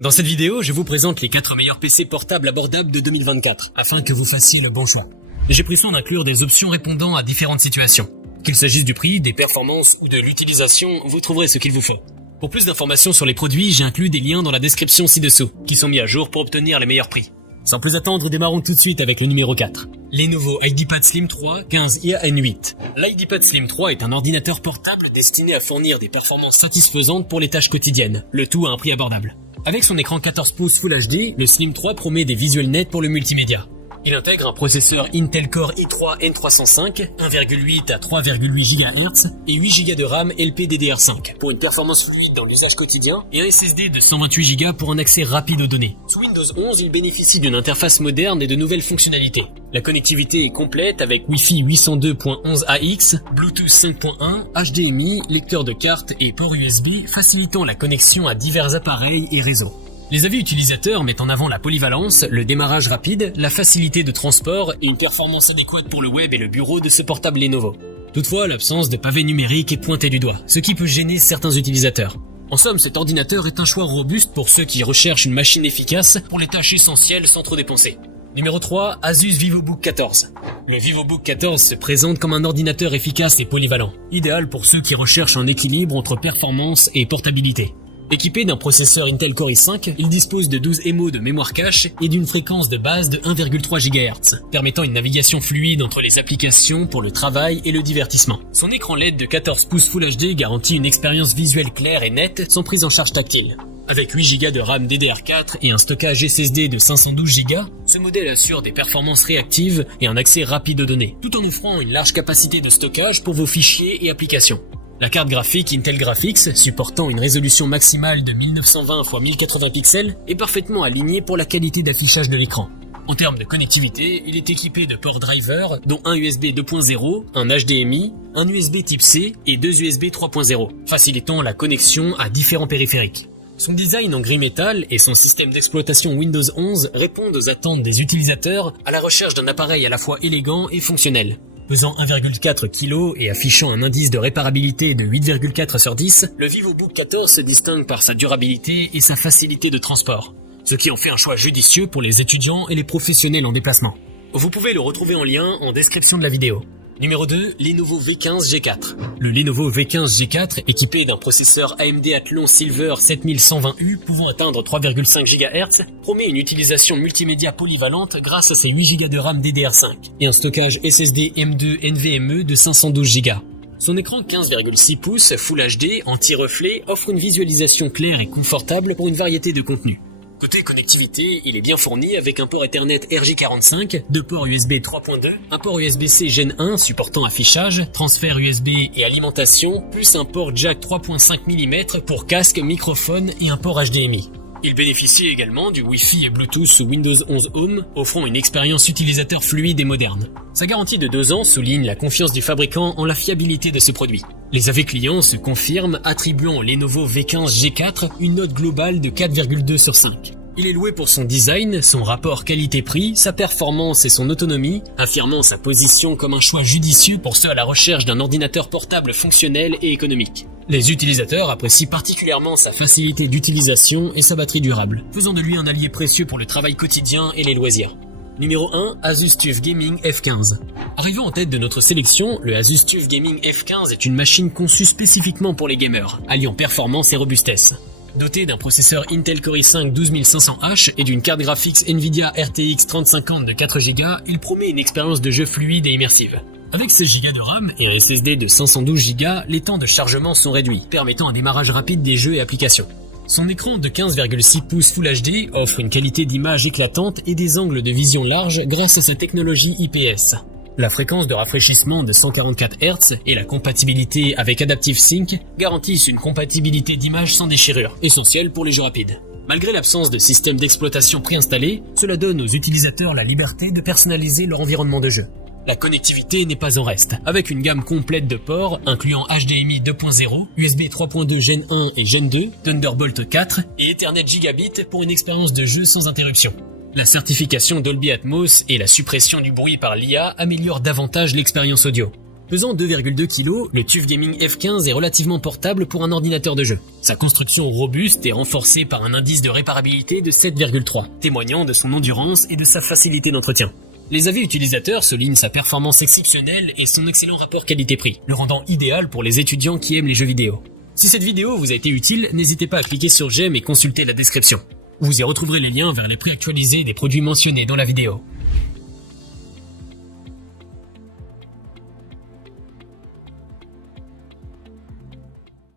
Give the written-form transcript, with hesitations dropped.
Dans cette vidéo, je vous présente les 4 meilleurs PC portables abordables de 2024, afin que vous fassiez le bon choix. J'ai pris soin d'inclure des options répondant à différentes situations. Qu'il s'agisse du prix, des performances ou de l'utilisation, vous trouverez ce qu'il vous faut. Pour plus d'informations sur les produits, j'ai inclus des liens dans la description ci-dessous, qui sont mis à jour pour obtenir les meilleurs prix. Sans plus attendre, démarrons tout de suite avec le numéro 4. Lenovo IdeaPad Slim 3 15IAN8. L'IdeaPad Slim 3 est un ordinateur portable destiné à fournir des performances satisfaisantes pour les tâches quotidiennes, le tout à un prix abordable. Avec son écran 14 pouces Full HD, le Slim 3 promet des visuels nets pour le multimédia. Il intègre un processeur Intel Core i3 N305, 1,8 à 3,8 GHz et 8 Go de RAM LPDDR5 pour une performance fluide dans l'usage quotidien et un SSD de 128 Go pour un accès rapide aux données. Sous Windows 11, il bénéficie d'une interface moderne et de nouvelles fonctionnalités. La connectivité est complète avec Wi-Fi 802.11ax, Bluetooth 5.1, HDMI, lecteur de carte et port USB facilitant la connexion à divers appareils et réseaux. Les avis utilisateurs mettent en avant la polyvalence, le démarrage rapide, la facilité de transport et une performance adéquate pour le web et le bureau de ce portable Lenovo. Toutefois, l'absence de pavé numérique est pointée du doigt, ce qui peut gêner certains utilisateurs. En somme, cet ordinateur est un choix robuste pour ceux qui recherchent une machine efficace pour les tâches essentielles sans trop dépenser. Numéro 3, Asus VivoBook 14. Le VivoBook 14 se présente comme un ordinateur efficace et polyvalent, idéal pour ceux qui recherchent un équilibre entre performance et portabilité. Équipé d'un processeur Intel Core i5, il dispose de 12 MO de mémoire cache et d'une fréquence de base de 1,3 GHz, permettant une navigation fluide entre les applications pour le travail et le divertissement. Son écran LED de 14 pouces Full HD garantit une expérience visuelle claire et nette sans prise en charge tactile. Avec 8 Go de RAM DDR4 et un stockage SSD de 512 Go, ce modèle assure des performances réactives et un accès rapide aux données, tout en offrant une large capacité de stockage pour vos fichiers et applications. La carte graphique Intel Graphics, supportant une résolution maximale de 1920 x 1080 pixels, est parfaitement alignée pour la qualité d'affichage de l'écran. En termes de connectivité, il est équipé de ports driver, dont un USB 2.0, un HDMI, un USB Type C et 2 USB 3.0, facilitant la connexion à différents périphériques. Son design en gris métal et son système d'exploitation Windows 11 répondent aux attentes des utilisateurs à la recherche d'un appareil à la fois élégant et fonctionnel. Pesant 1,4 kg et affichant un indice de réparabilité de 8,4 sur 10, le VivoBook 14 se distingue par sa durabilité et sa facilité de transport, ce qui en fait un choix judicieux pour les étudiants et les professionnels en déplacement. Vous pouvez le retrouver en lien en description de la vidéo. Numéro 2, Lenovo V15 G4. Le Lenovo V15 G4, équipé d'un processeur AMD Athlon Silver 7120U pouvant atteindre 3,5 GHz, promet une utilisation multimédia polyvalente grâce à ses 8 Go de RAM DDR5 et un stockage SSD M2 NVMe de 512 Go. Son écran 15,6 pouces Full HD anti-reflet offre une visualisation claire et confortable pour une variété de contenus. Côté connectivité, il est bien fourni avec un port Ethernet RJ45, 2 ports USB 3.2, un port USB-C Gen 1 supportant affichage, transfert USB et alimentation, plus un port jack 3.5 mm pour casque, microphone et un port HDMI. Il bénéficie également du Wi-Fi et Bluetooth sous Windows 11 Home, offrant une expérience utilisateur fluide et moderne. Sa garantie de 2 ans souligne la confiance du fabricant en la fiabilité de ses produits. Les avis clients se confirment, attribuant au Lenovo V15 G4 une note globale de 4,2 sur 5. Il est loué pour son design, son rapport qualité-prix, sa performance et son autonomie, affirmant sa position comme un choix judicieux pour ceux à la recherche d'un ordinateur portable fonctionnel et économique. Les utilisateurs apprécient particulièrement sa facilité d'utilisation et sa batterie durable, faisant de lui un allié précieux pour le travail quotidien et les loisirs. Numéro 1, Asus TUF Gaming F15. Arrivant en tête de notre sélection, le Asus TUF Gaming F15 est une machine conçue spécifiquement pour les gamers, alliant performance et robustesse. Doté d'un processeur Intel Core i5 12500H et d'une carte graphique Nvidia RTX 3050 de 4 Go, il promet une expérience de jeu fluide et immersive. Avec 16 Go de RAM et un SSD de 512 Go, les temps de chargement sont réduits, permettant un démarrage rapide des jeux et applications. Son écran de 15,6 pouces Full HD offre une qualité d'image éclatante et des angles de vision larges grâce à sa technologie IPS. La fréquence de rafraîchissement de 144 Hz et la compatibilité avec Adaptive Sync garantissent une compatibilité d'image sans déchirure, essentielle pour les jeux rapides. Malgré l'absence de système d'exploitation préinstallé, cela donne aux utilisateurs la liberté de personnaliser leur environnement de jeu. La connectivité n'est pas en reste, avec une gamme complète de ports incluant HDMI 2.0, USB 3.2 Gen 1 et Gen 2, Thunderbolt 4 et Ethernet Gigabit pour une expérience de jeu sans interruption. La certification Dolby Atmos et la suppression du bruit par l'IA améliorent davantage l'expérience audio. Pesant 2,2 kg, le TUF Gaming F15 est relativement portable pour un ordinateur de jeu. Sa construction robuste est renforcée par un indice de réparabilité de 7,3, témoignant de son endurance et de sa facilité d'entretien. Les avis utilisateurs soulignent sa performance exceptionnelle et son excellent rapport qualité-prix, le rendant idéal pour les étudiants qui aiment les jeux vidéo. Si cette vidéo vous a été utile, n'hésitez pas à cliquer sur j'aime et consulter la description. Vous y retrouverez les liens vers les prix actualisés des produits mentionnés dans la vidéo.